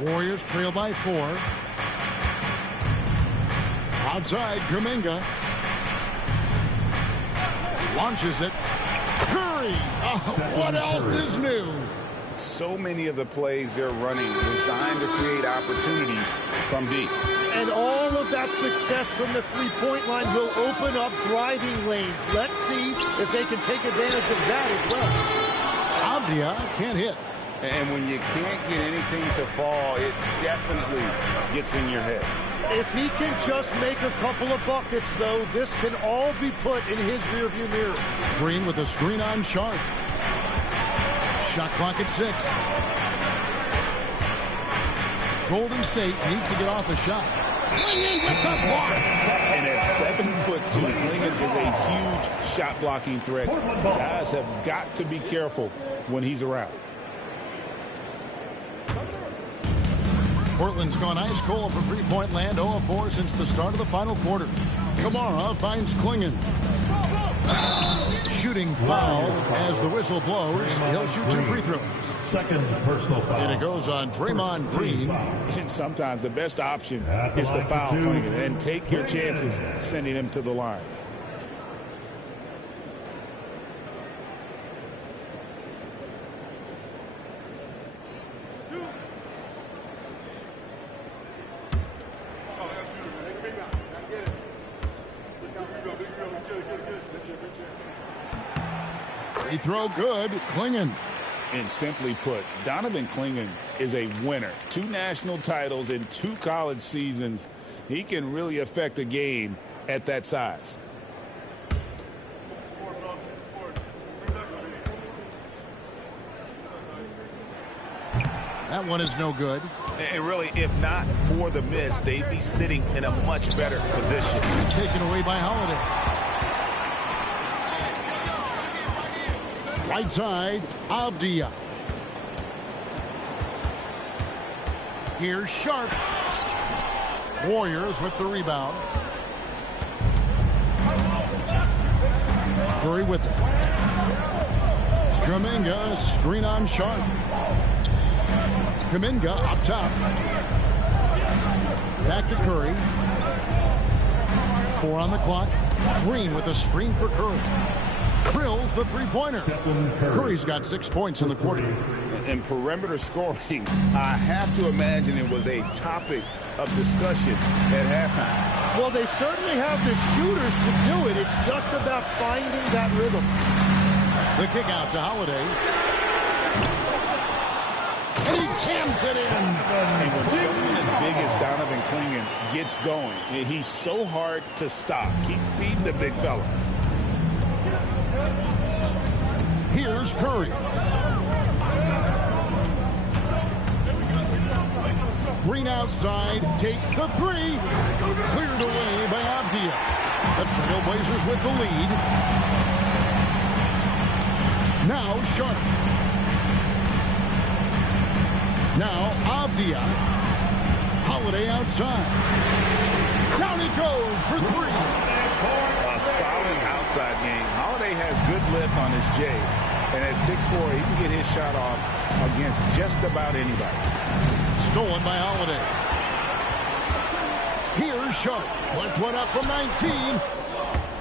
Warriors trail by 4. Outside, Kuminga. Launches it. Curry! Oh, what else is new? So many of the plays they're running designed to create opportunities from deep. And all of that success from the three-point line will open up driving lanes. Let's see if they can take advantage of that as well. Avdia can't hit. And when you can't get anything to fall, it definitely gets in your head. If he can just make a couple of buckets, though, this can all be put in his rearview mirror. Green with a screen on Sharp. Shot clock at 6. Golden State needs to get off a shot. Klingon with the block. And at 7'2", Klingon is a huge shot blocking threat. Guys have got to be careful when he's around. Portland's gone ice cold from three-point land, 0-4 since the start of the final quarter. Kamara finds Klingon. Shooting foul as the whistle blows. He'll shoot 2 free throws. Second personal foul. And it goes on Draymond Green. And sometimes the best option is to foul Klingon and take your chances sending him to the line. Free throw good. Klingon. And simply put, Donovan Klingon is a winner. 2 national titles in 2 college seasons. He can really affect a game at that size. That one is no good. And really, if not for the miss, they'd be sitting in a much better position. Taken away by Holiday. Right side, Avdia. Here's Sharp. Warriors with the rebound. Curry with it. Kuminga, screen on Sharp. Kuminga up top. Back to Curry. 4 on the clock. Green with a screen for Curry. Drills the three-pointer. Curry's got 6 points in the quarter. And perimeter scoring, I have to imagine it was a topic of discussion at halftime. Well, they certainly have the shooters to do it. It's just about finding that rhythm. The kick out to Holiday. And he jams it in. And when someone as big as Donovan Klingon gets going, he's so hard to stop. Keep feeding the big fella. Here's Curry. Green outside, takes the three. Cleared away by Avdia. The Trailblazers with the lead. Now Sharp. Now Avdia. Holiday outside. Down he goes for three. A solid outside game. Holiday has good lift on his J. And at 6'4", he can get his shot off against just about anybody. Stolen by Holiday. Here's Sharp. Puts one up from 19.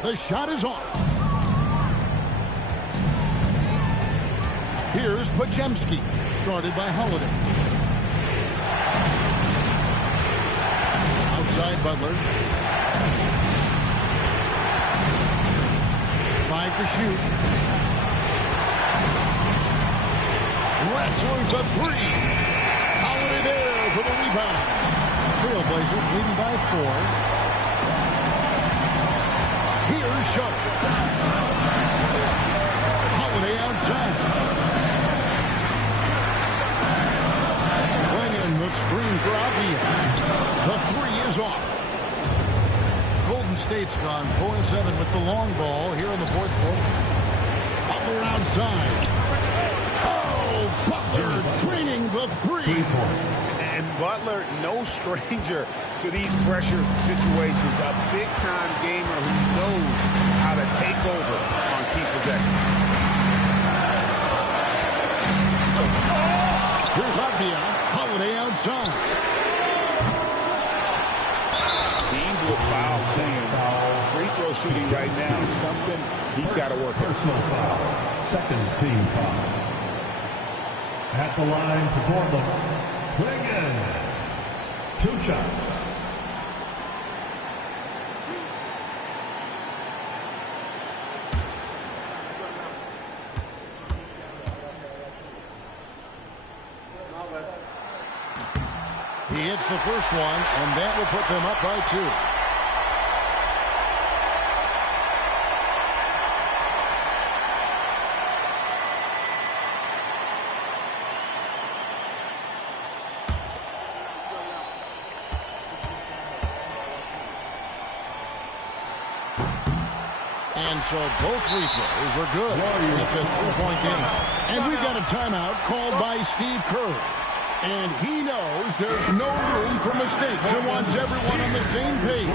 The shot is off. Here's Podziemski. Guarded by Holiday. Outside Butler. 5 to shoot. Wrestlers a three. Holiday there for the rebound. Trailblazers leading by 4. Here's Sharp. Holiday outside. Playing the screen for Avdia. The three is off. Golden State's gone 4-7 with the long ball here in the fourth quarter. Butler outside. Oh, Butler draining the three. And Butler, no stranger to these pressure situations. A big-time gamer who knows how to take over on key possessions. Here's Avdia. Holiday outside. Teams with foul playing, free throw shooting right now is something he's got to work on. Personal foul. Second team foul. At the line for Portland. Putting in 2 shots. He hits the first one, and that will put them up by 2. And so both free throws are good. It's a 3-point game. And we've got a timeout called by Steve Kerr. And he knows there's no room for mistakes and wants everyone on the same page.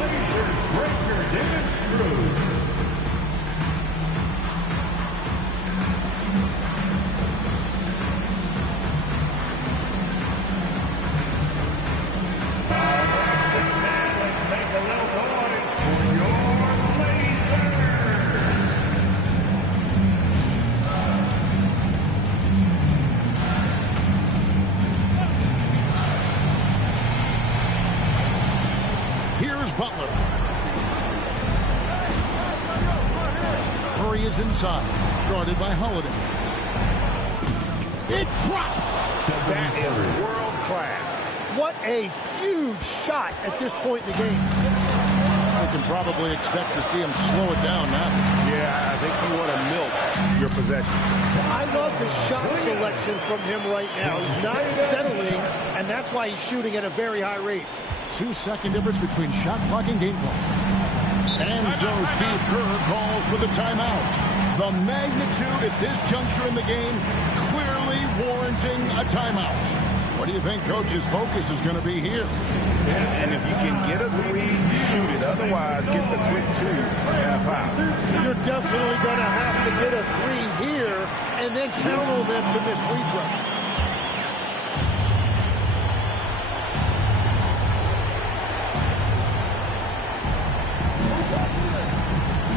Butler. Curry is inside, guarded by Holiday. It drops. That is world class. What a huge shot at this point in the game. I can probably expect to see him slow it down now. Yeah, I think you want to milk your possession. I love the shot selection from him right now. He's not settling, and that's why he's shooting at a very high rate. 2-second difference between shot clock and game clock. And so Steve Kerr calls for the timeout. The magnitude at this juncture in the game clearly warranting a timeout. What do you think Coach's focus is going to be here? And if you can get a three, shoot it. Otherwise, get the quick 2 and a foul. You're definitely going to have to get a three here and then count on them to miss free throw.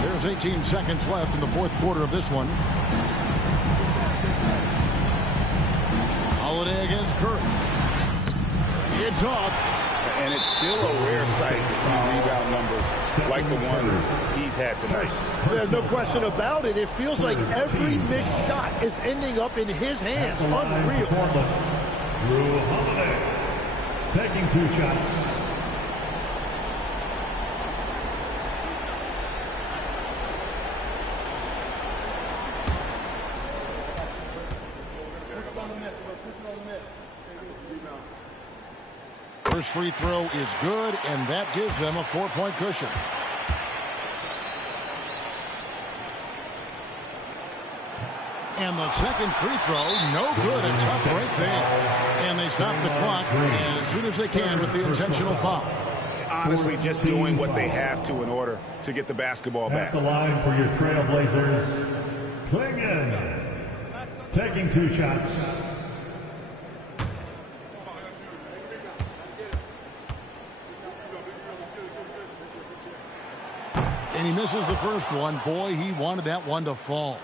There's 18 seconds left in the fourth quarter of this one. Holiday against Curry. It's off. And it's still a rare sight to see rebound numbers like the ones he's had tonight. There's no question about it. It feels like every missed shot is ending up in his hands. Unreal. Drew Holiday taking 2 shots. First free throw is good, and that gives them a 4-point cushion. And the second free throw, no good. A tough break there. And they stop the clock as soon as they can with the intentional foul. Honestly, just doing what they have to in order to get the basketball back. At the line for your Trailblazers, Clingan, taking 2 shots. And he misses the first one. Boy, he wanted that one to fall.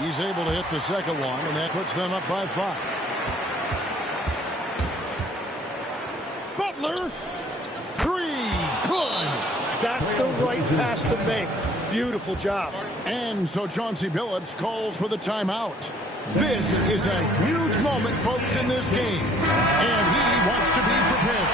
He's able to hit the second one, and that puts them up by 5. Butler, 3, good. That's the right pass to make. Beautiful job. And so Chauncey Billups calls for the timeout. This is a huge moment, folks, in this game. And he wants to be prepared.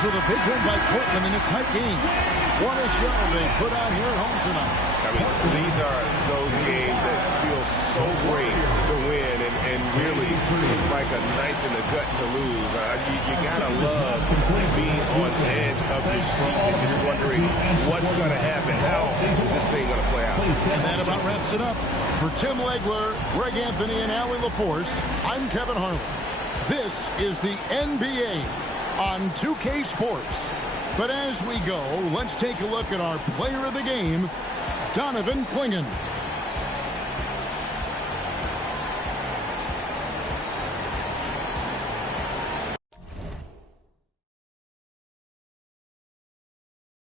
So the big win by Portland in a tight game. What a show they put on here at home tonight. I mean, these are those games that feel so great to win, and really, it's like a knife in the gut to lose. You gotta love being on the edge of your seat and just wondering what's going to happen. How is this thing going to play out? And that about wraps it up. For Tim Legler, Greg Anthony, and Allie LaForce, I'm Kevin Harlan. This is the NBA on 2K Sports. But as we go, let's take a look at our player of the game, Donovan Clingan.